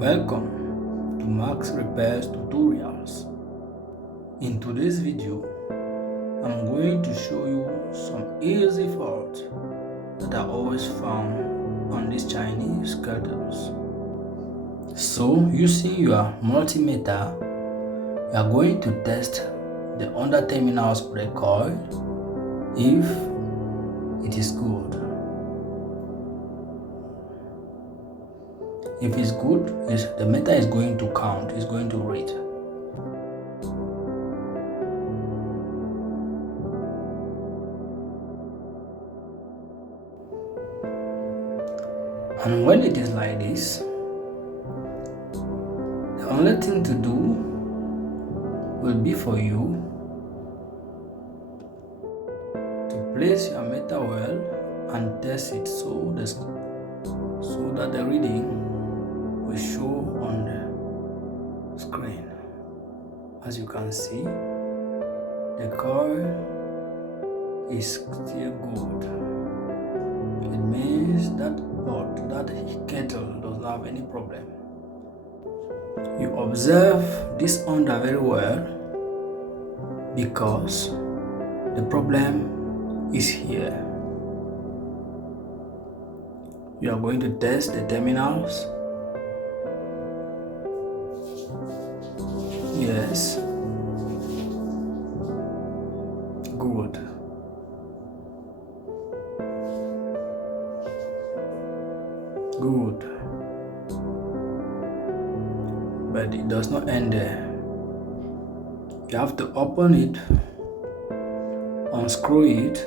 Welcome to Max Repairs Tutorials. In today's video, I'm going to show you some easy faults that are always found on these Chinese kettles. So, using your multimeter, you are going to test the under terminal spray coil if it is good. If it's good, the meter is going to count, it's going to read. And when it is like this, the only thing to do will be for you to place your meter well and test it so that the reading will show on the screen. As you can see, the coil is still good. It means that kettle doesn't have any problem. You observe this under very well because the problem is here. You are going to test the terminals. Yes. Good. Good. But it does not end there. You have to open it, unscrew it,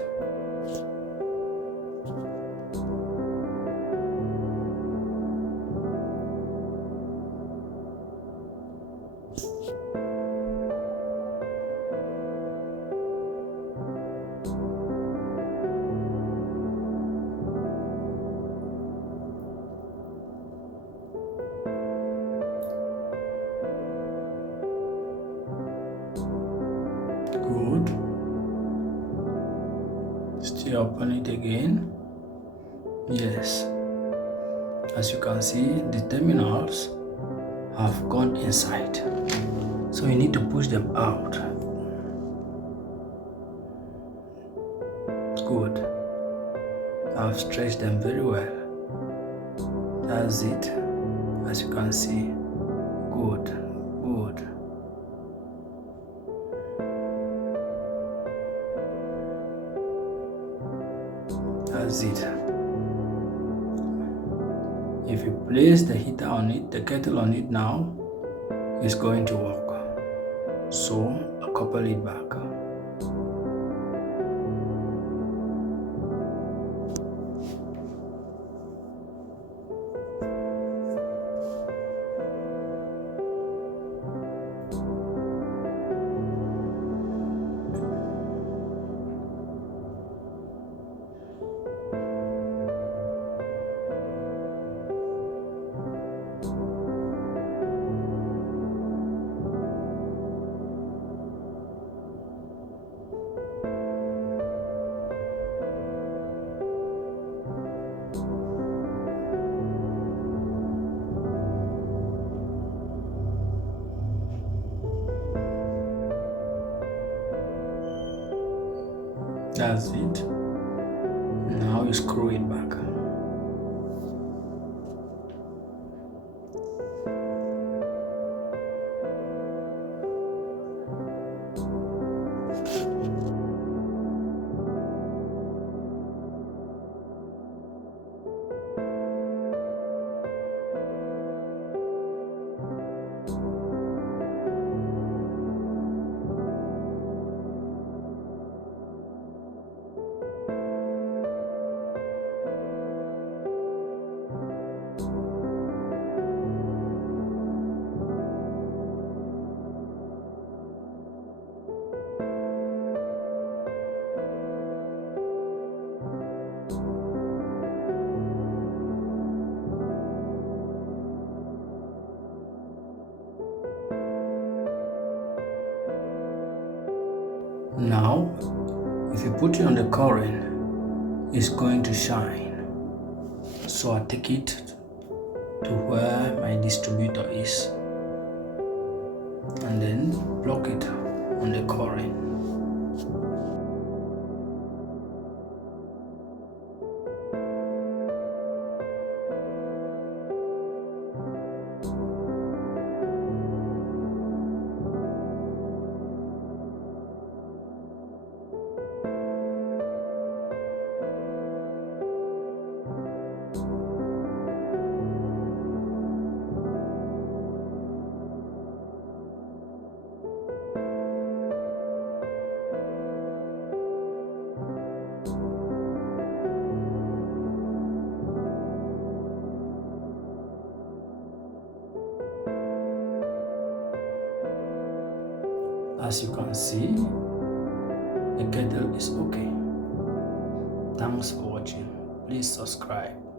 good. Still open it again. Yes. As you can see, the terminals have gone inside. So you need to push them out. Good. I've stretched them very well. That's it. As you can see. Good. Good. That's it. If you place the heater on it, the kettle on it now, it's going to work. So I'll couple it back. That's it. Now you screw it back. Now, if you put it on the current, it's going to shine. So I take it to where my distributor is, and then block it on the current. As you can see, the kettle is okay. Thanks for watching. Please subscribe.